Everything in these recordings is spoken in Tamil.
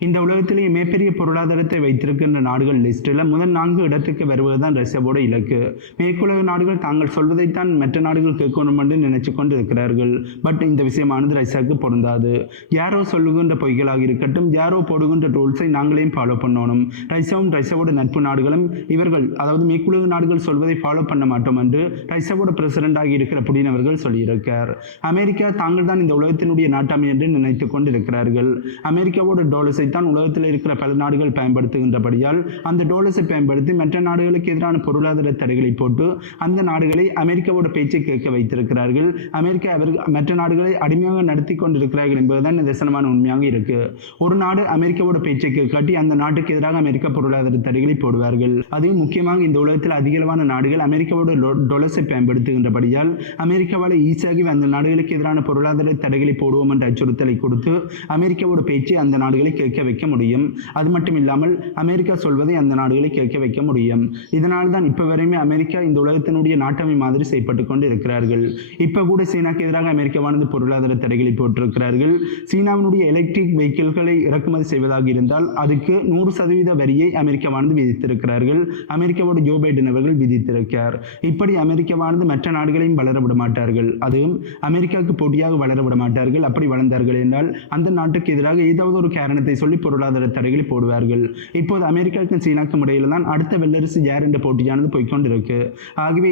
இந்த உலகத்திலேயே மிகப்பெரிய பொருளாதாரத்தை வைத்திருக்கின்ற நாடுகள் லிஸ்ட்டில் முதல் 4 இடத்துக்கு வருவதுதான் ரஷ்யாவோட இலக்கு. மேற்குலக நாடுகள் தாங்கள் சொல்வதைத்தான் மற்ற நாடுகள் கேட்கணும் என்று நினைச்சு கொண்டு இருக்கிறார்கள். பட் இந்த விஷயமானது ரஷ்யாவுக்கு பொருந்தாது. யாரோ சொல்லுகின்ற பொய்களாக இருக்கட்டும், யாரோ போடுகின்ற ரூல்ஸை நாங்களையும் ஃபாலோ பண்ணணும். ரஷ்யாவும் ரஷ்யாவோட நட்பு நாடுகளும் இவர்கள் அதாவது மேற்குலக நாடுகள் சொல்வதை ஃபாலோ பண்ண மாட்டோம் என்று ரஷ்யாவோட பிரசிடண்டாகி இருக்கிற புடின் அவர்கள் சொல்லியிருக்கார். அமெரிக்கா தாங்கள் தான் இந்த உலகத்தினுடைய நாட்டாமை என்று நினைத்து கொண்டு இருக்கிறார்கள். அமெரிக்காவோட டாலர்ஸை தான் உலகத்தில் இருக்கிற பல நாடுகள் பயன்படுத்துகின்றபடியால் அந்த டாலர்ஸை பயன்படுத்தி மற்ற நாடுகளுக்கு எதிரான பொருளாதார தடைகளை போட்டு அந்த நாடுகளை அமெரிக்காவோட பேச்சை கேட்க வைத்திருக்கிறார்கள். அமெரிக்கா மற்ற நாடுகளை அடிமையாக நடத்தி கொண்டிருக்கிறார்கள் என்பதுதான் நிதர்சனமான உண்மையாக இருக்கு. ஒரு நாடு அமெரிக்காவோட பேச்சை காட்டி அந்த நாட்டுக்கு எதிராக அமெரிக்கா பொருளாதார தடைகளை போடுவார்கள். அதுவும் முக்கியமாக இந்த உலகத்தில் அதிகளவான நாடுகள் அமெரிக்காவோட டாலர்ஸை பயன்படுத்துகின்றபடியால் அமெரிக்காவால் ஈஸியாகி அந்த நாடுகளுக்கு எதிரான பொருளாதார தடைகளை போடுவோம் என்ற அச்சுறுத்தலை கொடுத்து அமெரிக்காவோட பேச்சை அந்த நாடுகளை கேட்க வைக்க முடியும். அது மட்டும் இல்லாமல் அமெரிக்கா சொல்வதை அந்த நாடுகளை கேட்க வைக்க முடியும். இதனால் தான் இப்ப வரையுமே அமெரிக்கா இந்த உலகத்தினுடைய நாட்டாமை மாதிரி செய்யப்பட்டு கொண்டு இருக்கிறார்கள். இப்ப கூட சீனாக்கு எதிராக அமெரிக்காவானது பொருளாதார தடைகளை போட்டிருக்கிறார்கள். சீனாவினுடைய எலக்ட்ரிக் வெஹிக்கிள்களை இறக்குமதி செய்வதாக இருந்தால் அதுக்கு 100% வரியை அமெரிக்காவானது விதித்திருக்கிறார்கள். அமெரிக்காவோட ஜோ பைடன் அவர்கள் விதித்திருக்கிறார். இப்படி அமெரிக்காவானது மற்ற நாடுகளையும் வளர விட மாட்டார்கள். அதுவும் அமெரிக்காவுக்கு போட்டியாக வளர விட மாட்டார்கள். அப்படி வளர்ந்தார்கள் என்றால் அந்த நாட்டுக்கு எதிராக ஏதாவது ஒரு காரணத்தை சொல்லி பொருளாதார தடைகளை போடுவார்கள். இப்போது அமெரிக்காவுக்கும் சீனாக்கும் இடையில தான் அடுத்த வல்லரசு யார் என்ற போட்டியானது போய்கொண்டிருக்கு. ஆகவே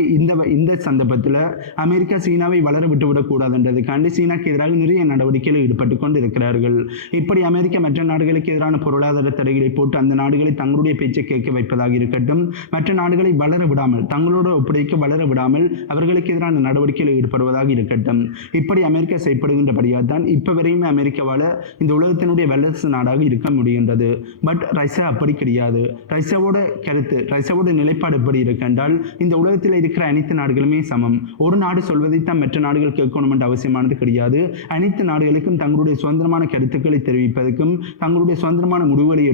இந்த சந்தர்ப்பத்தில் அமெரிக்கா சீனாவை வளர விட்டுவிடக் கூடாதுன்றதுக்காண்டி சீனாக்கு எதிராக நிறைய நடவடிக்கைகளில் ஈடுபட்டு கொண்டு இருக்கிறார்கள். இப்படி அமெரிக்கா மற்ற நாடுகளுக்கு எதிரான பொருளாதார தடைகளை போட்டு அந்த நாடுகளை தங்களுடைய பேச்சை கேட்க வைப்பதாக இருக்கட்டும், மற்ற நாடுகளை வளர விடாமல் தங்களோட ஒப்படைக்க வளர விடாமல் அவர்களுக்கு எதிரான நடவடிக்கைகளில் ஈடுபடுவதாக இருக்கட்டும். இப்படி அமெரிக்கா செயல்படுகின்றபடியால் தான் இப்ப வரையுமே அமெரிக்காவால் இந்த உலகத்தினுடைய வல்லரசு நாடாக இருக்க முடிகின்றது. பட் ரஷ்யா அப்படி கிடையாது. ரஷ்யாவோட கருத்து, ரஷ்யாவோட நிலைப்பாடு எப்படி இருக்கின்றால் இந்த உலகத்தில் இருக்கிற அனைத்து நாடுகளுமே சமம். ஒரு நாடு சொல்வதைத்தான் மற்ற நாடுகள் கேட்கணும் என்ற அவசியமானது கிடையாது. அனைத்து நாடுகளுக்கும் தங்களுடைய சுதந்திரமான கருத்துக்களை தெரிவிப்பதற்கும் தங்களுடைய சுதந்திரமான முடிவுகளை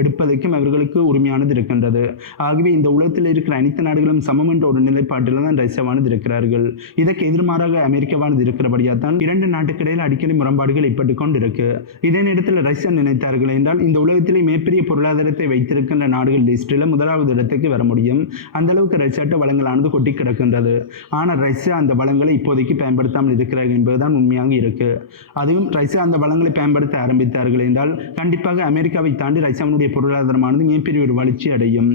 எடுப்பதற்கும் அவர்களுக்கு உரிமையானது இருக்கின்றது. ஆகவே இந்த உலகத்தில் இருக்கிற அனைத்து நாடுகளும் சமம் என்ற ஒரு நிலைப்பாட்டில் தான் ரஷ்யாவானது இருக்கிறார்கள். இதற்கு எதிர்மாறாக அமெரிக்காவானது இருக்கிறபடியாக தான் 2 நாட்டுக்கு இடையில் அடிக்கடி முரண்பாடுகள் ஏற்பட்டு கொண்டு இருக்கு. இதே நேரத்தில் ரஷ்யா நினைத்தார்கள் என்றால் இந்த உலகத்திலே மிகப்பெரிய பொருளாதாரத்தை வைத்திருக்கின்ற நாடுகள் லிஸ்டில் 1வது இடத்துக்கு வர முடியும். அந்த அளவுக்கு ரஷ்யாட்ட வளங்களானது கொட்டி கிடக்கின்றது. ஆனால் ரஷ்யா அந்த வளங்களை இப்போதைக்கு பயன்படுத்தாமல் இருக்கிறார்கள் என்பதுதான் உண்மையாக இருக்கு. அதுவும் ரஷ்யா அந்த வளங்களை பயன்படுத்த ஆரம்பித்தார்கள் என்றால் கண்டிப்பாக அமெரிக்காவை தாண்டி ரஷ்யாவினுடைய பொருளாதாரமானது மிகப்பெரிய ஒரு வளர்ச்சி அடையும்.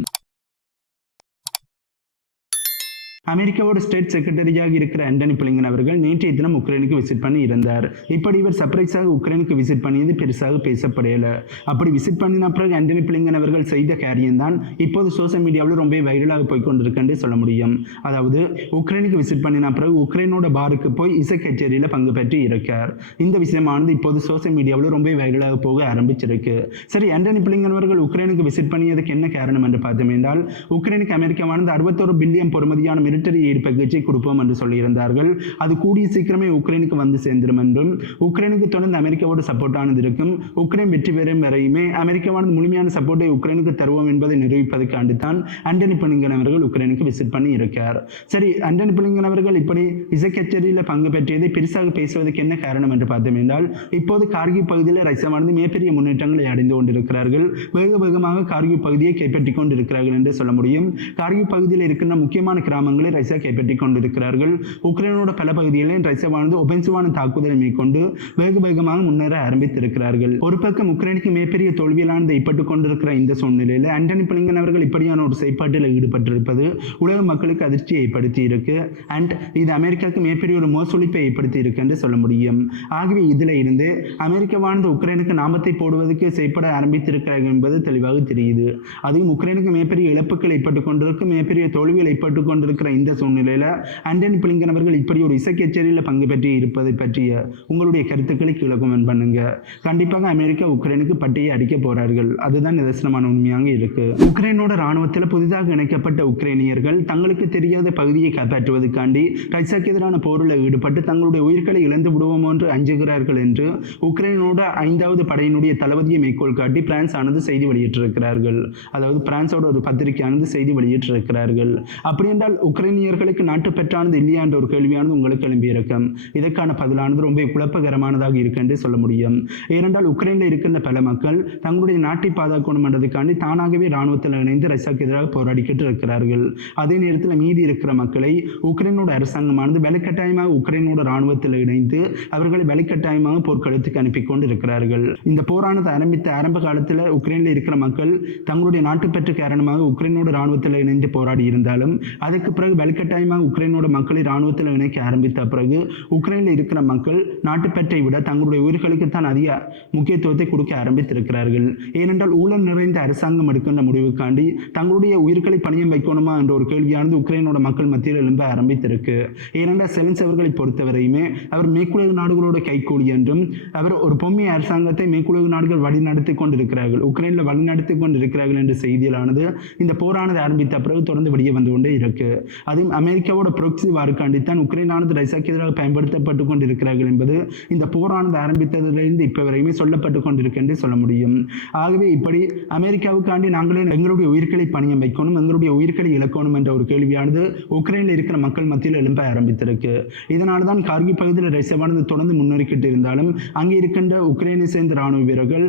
அமெரிக்காவோட ஸ்டேட் செக்ரட்டரியாக இருக்கிற ஆண்டனி பிளிங்கன் அவர்கள் நேற்றைய தினம் உக்ரைனுக்கு விசிட் பண்ணி இருந்தார். இப்படி இவர் சர்ப்ரைஸாக உக்ரைனுக்கு விசிட் பண்ணியது பெருசாக பேசப்படையல. அப்படி விசிட் பண்ணின பிறகு ஆண்டனி பிளிங்கன் அவர்கள் செய்த காரியம் தான் இப்போது சோசியல் மீடியாவில் ரொம்ப வைரலாக போய்கொண்டிருக்குன்னு சொல்ல முடியும். அதாவது உக்ரைனுக்கு விசிட் பண்ணின பிறகு உக்ரைனோட பாருக்கு போய் இசை கச்சேரியில் பங்கு பெற்று இருக்கார். இந்த விஷயமானது இப்போது சோசியல் மீடியாவில் ரொம்ப வைரலாக போக ஆரம்பிச்சிருக்கு. சரி, ஆண்டனி பிளிங்கன் அவர்கள் உக்ரைனுக்கு விசிட் பண்ணியதுக்கு என்ன காரணம் என்று பார்த்தோம் என்றால் உக்ரைனுக்கு அமெரிக்காவானது 61 பில்லியன் பொறுமதியான மிலிட்டரி எய்ட் பேக்கேஜை கொடுப்போம் என்று சொல்லியிருந்தார்கள். அது கூடிய சீக்கிரமே உக்ரைனுக்கு வந்து சேர்ந்துடும் என்றும் உக்ரைனுக்கு தொடர்ந்து அமெரிக்காவோட சப்போர்ட்டானது இருக்கும். உக்ரைன் வெற்றி பெறும் வரையுமே அமெரிக்காவானது முழுமையான சப்போர்ட்டை உக்ரைனுக்கு தருவோம் என்பதை நிரூபிப்பதற்காண்டு தான் ஆண்டனி பிளிங்கன் அவர்கள் உக்ரைனுக்கு விசிட் பண்ணி இருக்கார். சரி, ஆண்டனி பிளிங்கன் அவர்கள் இப்படி இசை கச்சேரியில் பங்கு பெற்றியதை பெருசாக பேசுவதற்கு என்ன காரணம் என்று பார்த்தோம் என்றால் இப்போது கார்கிவ் பகுதியில் ரஷ்யாவானது மிகப்பெரிய முன்னேற்றங்களை அடைந்து கொண்டிருக்கிறார்கள். வெகு வேகமாக கார்கிவ் பகுதியை கைப்பற்றிக் கொண்டிருக்கிறார்கள் என்று சொல்ல முடியும். கார்கிவ் பகுதியில் இருக்கின்ற முக்கியமான கிராமங்களை ரஷ்யா கைப்பற்றிக் கொண்டிருக்கிறார்கள். உக்ரைனோட பல பகுதிகளில் ரஷ்யாவானது ஒபென்சிவான தாக்குதலை மேற்கொண்டு வேக வேகமாக முன்னேற ஆரம்பித்திருக்கிறார்கள். ஒரு பக்கம் உக்ரைனுக்கு மிகப்பெரிய தோல்வியிலானது ஏற்பட்டுக் கொண்டிருக்கிற இந்த சூழ்நிலையில் ஆண்டனி பிளிங்கன் அவர்கள் இப்படியான ஒரு செயற்பாட்டில் ஈடுபட்டிருப்பது உலக மக்களுக்கு அதிர்ச்சியை ஏற்படுத்தி இருக்கு. அண்ட் இது அமெரிக்காவுக்கு மிகப்பெரிய ஒரு மோசொலிப்பை ஏற்படுத்தி இருக்கு என்று சொல்ல முடியும். ஆகவே இதில் இருந்து அமெரிக்காவானது உக்ரைனுக்கு நாமத்தை போடுவதற்கு செயற்பட ஆரம்பித்திருக்கிறார்கள் என்பது தெளிவாக தெரியுது. அதுவும் உக்ரைனுக்கு மிகப்பெரிய இழப்புகள் ஏற்பட்டுக் கொண்டிருக்கும், மிகப்பெரிய தோல்விகள் ஏற்பட்டுக் கொண்டிருக்கிற இந்த சூழ்நிலையில் ஆண்டனி பிளிங்கன் அவர்கள் இப்படி ஒரு இசை கச்சேரியில் பங்கு பெற்று இருப்பதை பற்றிய உங்களுடைய கருத்துக்களை கீழே கமெண்ட் பண்ணுங்க. கண்டிப்பாக அமெரிக்கா உக்ரைனுக்கு பட்டையை அடிக்க போறார்கள். அதுதான் நிதர்சனமான உண்மையாக இருக்கு. உக்ரைனோட ராணுவத்தில் புதிதாக இணைக்கப்பட்ட உக்ரைனியர்கள் தங்களுக்கு தெரியாத பகுதியை காப்பாற்றுவதற்காண்டி ரஷ்யாவுக்கு எதிரான போரில் ஈடுபட்டு தங்களுடைய உயிர்களை இழந்து விடுவோம் என்று அஞ்சுகிறார்கள் என்று உக்ரைனோட 5வது படையினுடைய தளபதியை மேற்கோள் காட்டி பிரான்ஸ் ஆனது செய்தி வெளியிட்டிருக்கிறார்கள். அதாவது பிரான்ஸோட ஒரு பத்திரிகையானது செய்தி வெளியிட்டிருக்கிறார்கள். அப்படி என்றால் உக்ரைனியர்களுக்கு நாட்டுப்பற்றானது இல்லையா என்ற ஒரு கேள்வியானது உங்களுக்கு எழும்பியிருக்கும். இதற்கான பதிலானது ரொம்ப குழப்பகரமானதாக இருக்கு என்று சொல்ல முடியும். ஏனென்றால் உக்ரைனில் இருக்கின்ற பல மக்கள் தங்களுடைய நாட்டை பாதுகாக்கணும் என்றதுக்காண்டி தானாகவே இராணுவத்தில் இணைந்து ரஷ்யாவுக்கு எதிராக போராடிக்கிட்டு இருக்கிறார்கள். அதே நேரத்தில் மீதி இருக்கிற மக்களை உக்ரைனோட அரசாங்கமானது வலுக்கட்டாயமாக உக்ரைனோட இராணுவத்தில் இணைந்து அவர்களை வலுக்கட்டாயமாக போர்க்களத்துக்கு அனுப்பி கொண்டு இருக்கிறார்கள். இந்த போரானது ஆரம்பித்த ஆரம்ப காலத்தில் உக்ரைனில் இருக்கிற மக்கள் தங்களுடைய நாட்டுப்பற்று காரணமாக உக்ரைனோட இராணுவத்தில் இணைந்து போராடி இருந்தாலும் அதுக்கு பிறகு வலுக்கட்டாயமாக உக்ரைனோட மக்களை இராணுவத்தில் இணைக்க ஆரம்பித்த பிறகு உக்ரைனில் இருக்கிற மக்கள் நாட்டுப்பற்றை விட தங்களுடைய உயிர்களுக்கு தான் அதிக முக்கியத்துவத்தை கொடுக்க ஆரம்பித்திருக்கிறார்கள். ஏனென்றால் ஊழல் நிறைந்த அரசாங்கம் எடுக்கின்ற முடிவுக்காண்டி தங்களுடைய உயிர்களை பணியம் வைக்கணுமா என்ற ஒரு கேள்வியானது உக்ரைனோட மக்கள் மத்தியில் எழும்ப ஆரம்பித்திருக்கு. ஏனென்றால் செலன்ஸ்கி அவர்களை பொறுத்தவரையுமே அவர் மேற்குலக நாடுகளோட கைகூலி என்றும் அவர் ஒரு பொம்மை அரசாங்கத்தை மேற்குலக நாடுகள் வழிநடத்தி கொண்டிருக்கிறார்கள், உக்ரைனில் வழிநடத்தி கொண்டிருக்கிறார்கள் என்ற செய்தியிலானது இந்த போரானது ஆரம்பித்த பிறகு தொடர்ந்து வெளியே வந்து கொண்டே இருக்கு. அதுவும் அமெரிக்காவோட புரோக்சி வாருக்காண்டித்தான் உக்ரைனானது ரஷ்யாவுக்கு எதிராக பயன்படுத்தப்பட்டு கொண்டிருக்கிறார்கள் என்பது இந்த போரானது ஆரம்பித்ததிலிருந்து இப்ப வரையுமே சொல்லப்பட்டு கொண்டிருக்கு என்று சொல்ல முடியும். ஆகவே இப்படி அமெரிக்காவுக்காண்டி நாங்களே எங்களுடைய உயிர்களை பணியம் வைக்கணும், எங்களுடைய உயிர்களை இழக்கணும் என்ற ஒரு கேள்வியானது உக்ரைனில் இருக்கிற மக்கள் மத்தியில் எழும்ப ஆரம்பித்திருக்கு. இதனால தான் கார்கி பகுதியில் ரஷ்யாவானது தொடர்ந்து முன்னேறிக்கிட்டு இருந்தாலும் அங்கே இருக்கின்ற உக்ரைனை சேர்ந்த ராணுவ வீரர்கள்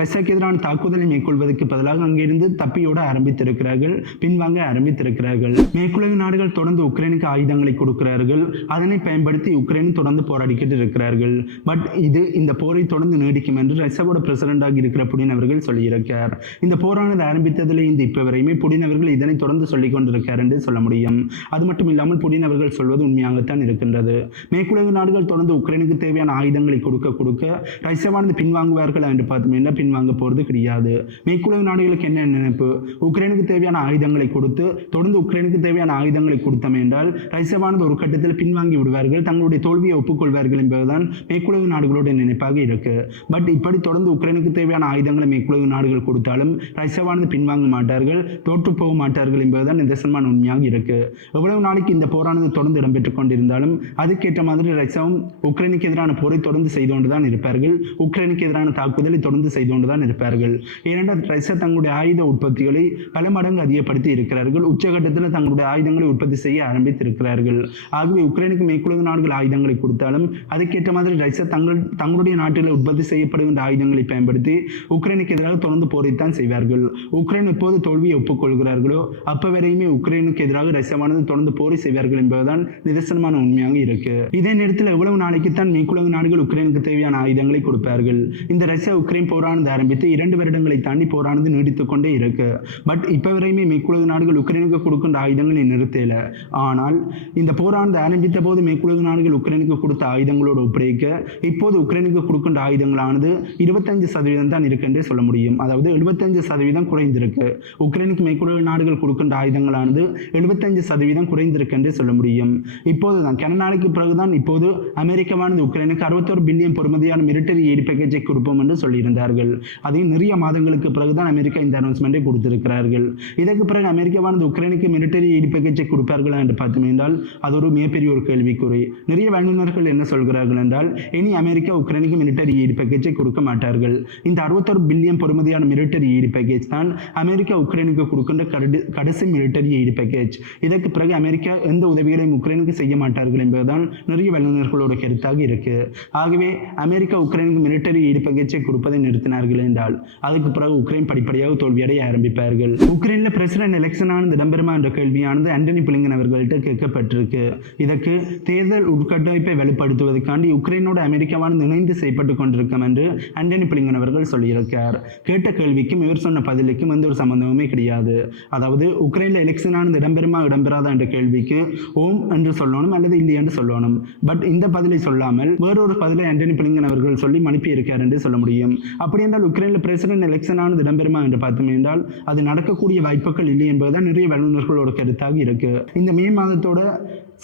ரஷ்யாவுக்கு எதிரான தாக்குதலை மேற்கொள்வதற்கு பதிலாக அங்கிருந்து தப்பியோட ஆரம்பித்திருக்கிறார்கள், பின்வாங்க ஆரம்பித்திருக்கிறார்கள். மேற்குலக நாடுகள் தொடர்ந்து உக்ரைனுக்கு ஆயுதங்களை கொடுக்கிறார்கள், அதனை பயன்படுத்தி உக்ரைன் தொடர்ந்து போராடிக்கிட்டு இருக்கிறார்கள். பட் இது இந்த போரை தொடர்ந்து நீடிக்கும் என்று ரஷ்யாவோட பிரசிடண்டாக இருக்கிற புடின் அவர்கள் சொல்லியிருக்கார். இந்த போரானது ஆரம்பித்ததில் இந்த இப்ப வரையுமே புடின் அவர்கள் இதனை தொடர்ந்து சொல்லிக் கொண்டிருக்கார் என்று சொல்ல முடியும். அது மட்டும் இல்லாமல் புடின் அவர்கள் சொல்வது உண்மையாகத்தான் இருக்கின்றது. மேற்குலக நாடுகள் தொடர்ந்து உக்ரைனுக்கு தேவையான ஆயுதங்களை கொடுக்க கொடுக்க ரஷ்யாவானது பின்வாங்குவார்கள் என்று பார்த்தோம்னா பின்வாங்க போறது கிடையாது. மேற்குலக நாடுகளுக்கு என்ன நினைப்பு, உக்ரைனுக்கு தேவையான ஆயுதங்களை கொடுத்து தொடர்ந்து உக்ரைனுக்கு தேவையான ஆயுதங்களை கொடுத்தோம் என்றால் ரஷ்யாவானது ஒரு கட்டத்தில் பின்வாங்கி விடுவார்கள், தங்களுடைய தோல்வியை ஒப்புக்கொள்வார்கள் என்பதுதான் மேற்குலக நாடுகளுடைய நினைப்பாக இருக்கு. பட் இப்படி தொடர்ந்து உக்ரைனுக்கு தேவையான ஆயுதங்களை மேற்குலக நாடுகள் கொடுத்தாலும் ரஷ்யாவானது பின்வாங்க மாட்டார்கள், தோற்று போக மாட்டார்கள் என்பதுதான் நிதர்சனமான உண்மையாக இருக்கு. எவ்வளவு நாளைக்கு இந்த போரானது தொடர்ந்து இடம்பெற்றுக் கொண்டிருந்தாலும் அதுக்கேற்ற மாதிரி ரஷ்யாவும் உக்ரைனுக்கு எதிரான போரை தொடர்ந்து செய்து கொண்டுதான் இருப்பார்கள், உக்ரைனுக்கு எதிரான தாக்குதலை தொடர்ந்து செய்து கொண்டுதான் இருப்பார்கள். ஏனென்றால் ரஷ்யா தங்களுடைய ஆயுத உற்பத்திகளை பல மடங்கு அதிகப்படுத்தி இருக்கிறார்கள், உச்சகட்டத்தில் தங்களுடைய ஆயுதங்களை உற்பத்தி செய்ய ஆரம்பித்திருக்கிறார்கள். ஆகவே உக்ரைனுக்கு மேற்குலக நாடுகள் ஆயுதங்களை கொடுத்தாலும் அதுக்கேற்ற மாதிரி ரஷ்யா தங்களுடைய நாட்டில் உற்பத்தி செய்யப்படுகின்ற ஆயுதங்களை பயன்படுத்தி உக்ரைனுக்கு எதிராக தொடர்ந்து போரைத்தான் செய்வார்கள். உக்ரைன் எப்போது தோல்வியை ஒப்புக்கொள்கிறார்களோ அப்ப வரையுமே உக்ரைனுக்கு எதிராக ரஷ்யாவானது தொடர்ந்து போரை செய்வார்கள் என்பதுதான் நிதர்சனமான உண்மையாக இருக்கு. இதே நேரத்தில் எவ்வளவு நாளைக்குத்தான் மேற்குலக நாடுகள் உக்ரைனுக்கு தேவையான ஆயுதங்களை கொடுப்பார்கள்? இந்த ரஷ்யா உக்ரைன் போரானது ஆரம்பித்து 2 வருடங்களை தாண்டி போரானது நீடித்துக் கொண்டே இருக்கு. பட் இப்ப வரையுமே மேற்குலக நாடுகள் உக்ரைனுக்கு கொடுக்கின்ற ஆயுதங்களை நிறுத்தல. ஆனால் இந்த போரானது ஆரம்பித்த போது மேற்குலக நாடுகள் உக்ரைனுக்கு கொடுத்த ஆயுதங்களோடு ஒப்படைக்க இப்போது உக்ரைனுக்கு கொடுக்கின்ற ஆயுதங்களானது 25% தான் இருக்கு என்றே சொல்ல முடியும். அதாவது 75% குறைந்திருக்கு. உக்ரைனுக்கு மேற்குலக நாடுகள் கொடுக்கின்ற ஆயுதங்களானது 75% குறைந்திருக்கு என்றே சொல்ல முடியும். இப்போதுதான் கன நாளைக்கு பிறகுதான் இப்போது அமெரிக்காவானது உக்ரைனுக்கு 61 பில்லியன் பொறுமதியான மிலிட்டரி எய்ட் பேக்கேஜை கொடுப்போம் என்று சொல்லியிருந்தார்கள். அதையும் நிறைய மாதங்களுக்கு பிறகுதான் அமெரிக்கா இந்த அனௌன்ஸ்மெண்டை கொடுத்திருக்கிறார்கள். இதற்கு பிறகு அமெரிக்காவானது உக்ரைனுக்கு மிலிட்டரி எய்ட் பேக்கேஜை கொடுப்பார்களா என்று பார்த்தோம் என்றால் அது ஒரு மிகப்பெரிய ஒரு கேள்விக்குறி. நிறைய வல்லுநர்கள் என்ன சொல்கிறார்கள் என்றால் இனி அமெரிக்கா உக்ரைனுக்கு மிலிட்டரி எய்ட் பேக்கேஜை கொடுக்க மாட்டார்கள். இந்த 61 பில்லியன் பொறுமதியான மிலிட்டரி எய்ட் பேக்கேஜ் தான் அமெரிக்கா உக்ரைனுக்கு கொடுக்கின்ற கடைசி மிலிட்டரி எய்ட் பேக்கேஜ். இதற்கு பிறகு அமெரிக்கா எந்த உதவிகளையும் உக்ரைனுக்கு செய்ய மாட்டார்கள் என்பதுதான் நிறைய வல்லுநர்களோட கருத்தாக இருக்கு. ஆகவே அமெரிக்கா உக்ரைனுக்கு மிலிட்டரி எய்ட் பேக்கேஜை கொடுப்பதை நிறுத்தினார்கள் என்றால் அதுக்கு பிறகு உக்ரைன் படிப்படியாக தோல்வியடைய ஆரம்பிப்பார்கள். உக்ரைனில் பிரசிடென்ட் எலெக்ஷனானது இடம்பெறுமா என்ற கேள்வியானது ஆண்டனி பிளிங்கன் அவர்கள்ட்ட கேட்கப்பட்டிருக்கு. இதற்கு தேர்தல் உட்கட்டமைப்பை வலுப்படுத்துவதற்காண்டி உக்ரைனோட அமெரிக்காவானது இணைந்து செய்யப்பட்டு கொண்டிருக்கும் என்று ஆண்டனி பிளிங்கன் அவர்கள் சொல்லியிருக்கார். கேட்ட கேள்விக்கும் இவர் சொன்ன பதிலுக்கும் எந்த ஒரு சம்பந்தமுமே கிடையாது. அதாவது உக்ரைனில் எலெக்ஷனானது இடம்பெறுமா இடம்பெறாதா என்ற கேள்விக்கு ஓம் என்று சொல்லணும் அல்லது இல்லை என்று சொல்லணும். பட் இந்த பதிலை சொல்லாமல் வேறொரு பதிலை ஆண்டனி பிளிங்கன் அவர்கள் சொல்லி அனுப்பி இருக்கார் என்று சொல்ல முடியும். அப்படி என்றால் உக்ரைனில் பிரசிடென்ட் எலெக்ஷனானது இடம்பெறுமா என்று பார்த்தோம் என்றால் அது நடக்கக்கூடிய வாய்ப்புகள் இல்லை என்பதுதான் நிறைய வல்லுநர்களோட கருத்தாக இருக்கு. இந்த மே மாதத்தோட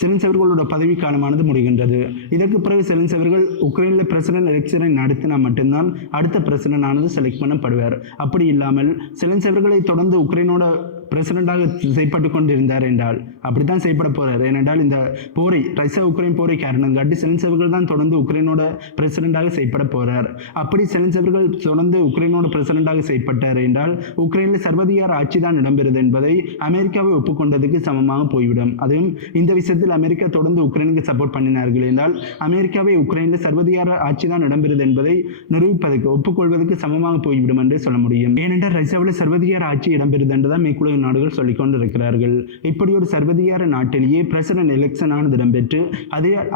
செலன்ஸ்கி அவர்களோட பதவி காலமானது முடிகின்றது. இதற்கு பிறகு செலன்ஸ்கி அவர்கள் உக்ரைனில் பிரசிடென்ட் எலெக்ஷனை நடத்தினா மட்டும்தான் அடுத்த பிரசிடென்ட் ஆனது செலக்ட் பண்ணப்படுவார். அப்படி இல்லாமல் செலன்ஸ்கி அவர்களை தொடர்ந்து உக்ரைனோட பிரசிடண்டாக செயற்பட்டு கொண்டிருந்தார் என்றால் அப்படித்தான் செயற்பட போறார். ஏனென்றால் இந்த போரை ரஷ்யா உக்ரைன் போரை காரணம் காட்டி செலன்ஸ்கி அவர்கள் தான் தொடர்ந்து உக்ரைனோட பிரசிடண்டாக செயற்பட போறார். அப்படி செலன்ஸ்கி அவர்கள் தொடர்ந்து உக்ரைனோட பிரசிடண்டாக செயற்பட்டார் என்றால் உக்ரைனில் சர்வதிகார ஆட்சி தான் இடம்பெறுது என்பதை அமெரிக்காவை ஒப்புக்கொண்டதுக்கு சமமாக போய்விடும். அதுவும் இந்த விஷயத்தில் அமெரிக்கா தொடர்ந்து உக்ரைனுக்கு சப்போர்ட் பண்ணினார்கள் என்றால் அமெரிக்காவை உக்ரைனில் சர்வதிகார ஆட்சி தான் இடம்பெறுது என்பதை நிரூபிப்பதற்கு ஒப்புக்கொள்வதற்கு சமமாக போய்விடும் என்று சொல்ல முடியும். ஏனென்றால் ரஷ்யாவில் சர்வதிகார ஆட்சி இடம்பெறுது என்றுதான் மேற்குலக நாடுகள் சொல்லிக் கொண்டிருக்கிறார்கள். இப்படி ஒரு சர்வதிகார நாட்டிலேயே பிரசிடன்ட் எலெக்ஷன் ஆனது இடம்பெற்று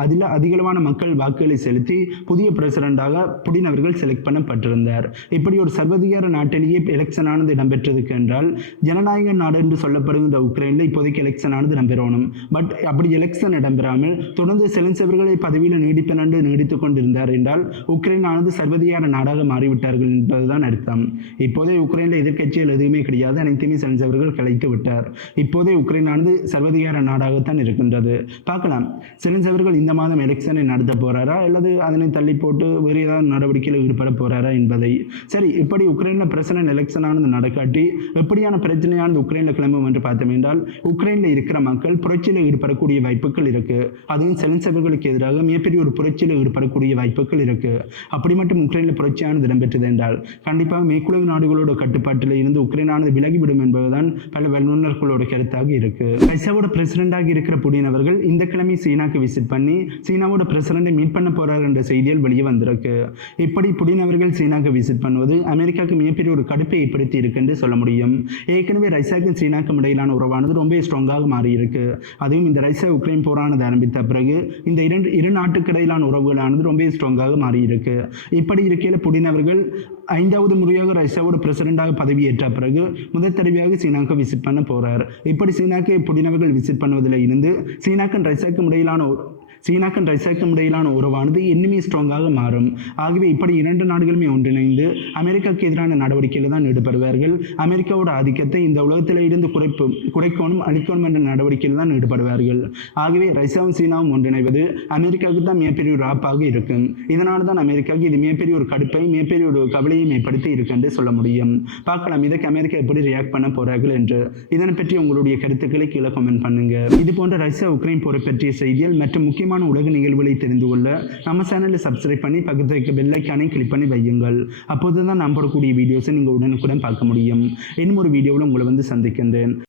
அதில் அதிகளவான மக்கள் வாக்குகளை செலுத்தி புதிய பிரசிடண்டாக புடின் அவர்கள் செலக்ட் பண்ணப்பட்டிருந்தார். இப்படி ஒரு சர்வதிகார நாட்டிலேயே எலெக்ஷன் ஆனது இடம்பெற்றதுக்கு என்றால் ஜனநாயக நாடு என்று சொல்லப்படுகின்ற உக்ரைனில் இப்போதைக்கு எலெக்ஷன் ஆனது இடம்பெறணும். பட் அப்படி எலெக்ஷன் இடம்பெறாமல் தொடர்ந்து செலன்ஸ்கி அவர்களை பதவியில் நீடித்துக் கொண்டிருந்தார் என்றால் உக்ரைன் ஆனது சர்வதிகார நாடாக மாறிவிட்டார்கள் என்பதுதான் அர்த்தம். இப்போதே உக்ரைனில் எதிர்க்கட்சிகள் எதுவுமே கிடையாது, அனைத்துமே செலன்ஸ்கி அவர்கள் கலைத்து விட்டார். இப்போதே உக்ரைன் ஆனது சர்வதிகார நாடாகத்தான் இருக்கின்றது. பார்க்கலாம் செலன்ஸ்கி அவர்கள் இந்த மாதம் எலெக்ஷனை நடத்த போறாரா அல்லது அதனை தள்ளி போட்டு வேறு ஏதாவது நடவடிக்கையில் ஈடுபட போறாரா என்பதை. சரி, இப்படி உக்ரைனில் பிரசிடன்ட் எலெக்ஷன் ஆனது நடக்காட்டி எப்படியான பிரச்சனையானது உக்ரைனில் கிளம்பும் என்று பார்த்தோம் என்றால் உக்ரைனில் இருக்கிற மக்கள் புரட்சியில் ஈடுபடக்கூடிய வாய்ப்புகள் இருக்கு. அதுவும் செலன்ஸ்கி அவர்களுக்கு எதிராக மிகப்பெரிய ஒரு புரட்சியில் ஈடுபடக்கூடிய வாய்ப்புகள் இருக்கு. அப்படி மட்டும் உக்ரைனில் புரட்சியானது இடம்பெற்றது என்றால் கண்டிப்பாக மேற்குலக நாடுகளோட கட்டுப்பாட்டில் இருந்து உக்ரைனானது விலகிவிடும் என்பதுதான் பல வல்லுநர்களோட கருத்தாக இருக்கு. ரஷ்யாவோட பிரசிடண்டாக இருக்கிற புடின் அவர்கள் இந்த கிழமை சீனாக்கு விசிட் பண்ணி சீனாவோட பிரசிடண்டை மீட் பண்ண போறார் என்ற செய்திகள் வெளியே வந்திருக்கு. இப்படி புடின் அவர்கள் சீனாக்கு விசிட் பண்ணுவது அமெரிக்காவுக்கு மிகப்பெரிய ஒரு கடுப்பை ஏற்படுத்தி இருக்கு என்று சொல்ல முடியும். ஏற்கனவே ரஷ்யாவுக்கும் சீனாக்கும் இடையிலான உறவானது ரொம்ப ஸ்ட்ராங்காக மாறி இருக்கு. அதுவும் இந்த ரஷ்யா உக்ரைன் போரானது ஆரம்பித்த பிறகு இந்த இரு நாட்டுக்கு இடையிலான உறவுகளானது ரொம்ப ஸ்ட்ராங்காக மாறி இருக்கு. இப்படி இருக்கையில் புடின் அவர்கள் 5வது முறையாக ரஷ்யாவோட பிரசிடண்டாக பதவியேற்ற பிறகு முதல் தடவையாக சீனாக்கு விசிட் பண்ண போறார். இப்படி சீனாக்கு புடின் அவர்கள் விசிட் பண்ணுவதில் இருந்து சீனாக்கும் ரஷ்யாவுக்கும் இடையிலான உறவானது இன்னுமே ஸ்ட்ராங்காக மாறும். ஆகவே இப்படி 2 நாடுகளுமே ஒன்றிணைந்து அமெரிக்காவுக்கு எதிரான நடவடிக்கையில் தான் ஈடுபடுவார்கள். அமெரிக்காவோட ஆதிக்கத்தை இந்த உலகத்தில் இருந்து குறைக்கணும் அழிக்கணும் என்ற நடவடிக்கையில் தான் ஈடுபடுவார்கள். ஆகவே ரஷ்யாவும் சீனாவும் ஒன்றிணைவது அமெரிக்காவுக்கு தான் மிகப்பெரிய ஒரு ஆப்பாக இருக்கும். இதனால தான் அமெரிக்காவுக்கு இது மிகப்பெரிய ஒரு கடுப்பை மிகப்பெரிய ஒரு கவலையை ஏற்படுத்தி இருக்கு என்று சொல்ல முடியும். பார்க்கலாம் இதற்கு அமெரிக்கா எப்படி ரியாக்ட் பண்ண போறார்கள் என்று. இதனை பற்றி உங்களுடைய கருத்துக்களை கீழே கமெண்ட் பண்ணுங்க. இது போன்ற ரஷ்யா உக்ரைன் போரை பற்றிய செய்திகள் மற்றும் முக்கியமான உலக நிகழ்வுகளை தெரிந்து கொள்ள நம்ம சேனலை சப்ஸ்கிரைப் பண்ணி பக்கத்தில் இருக்க பெல் ஐகானை கிளிக் பண்ணி வையுங்கள். அப்போதுதான் நாம் போடக்கூடிய வீடியோஸை நீங்கள் உடனுக்குடன் பார்க்க முடியும். இன்னும் ஒரு வீடியோவில் உங்களை சந்திக்கின்றேன்.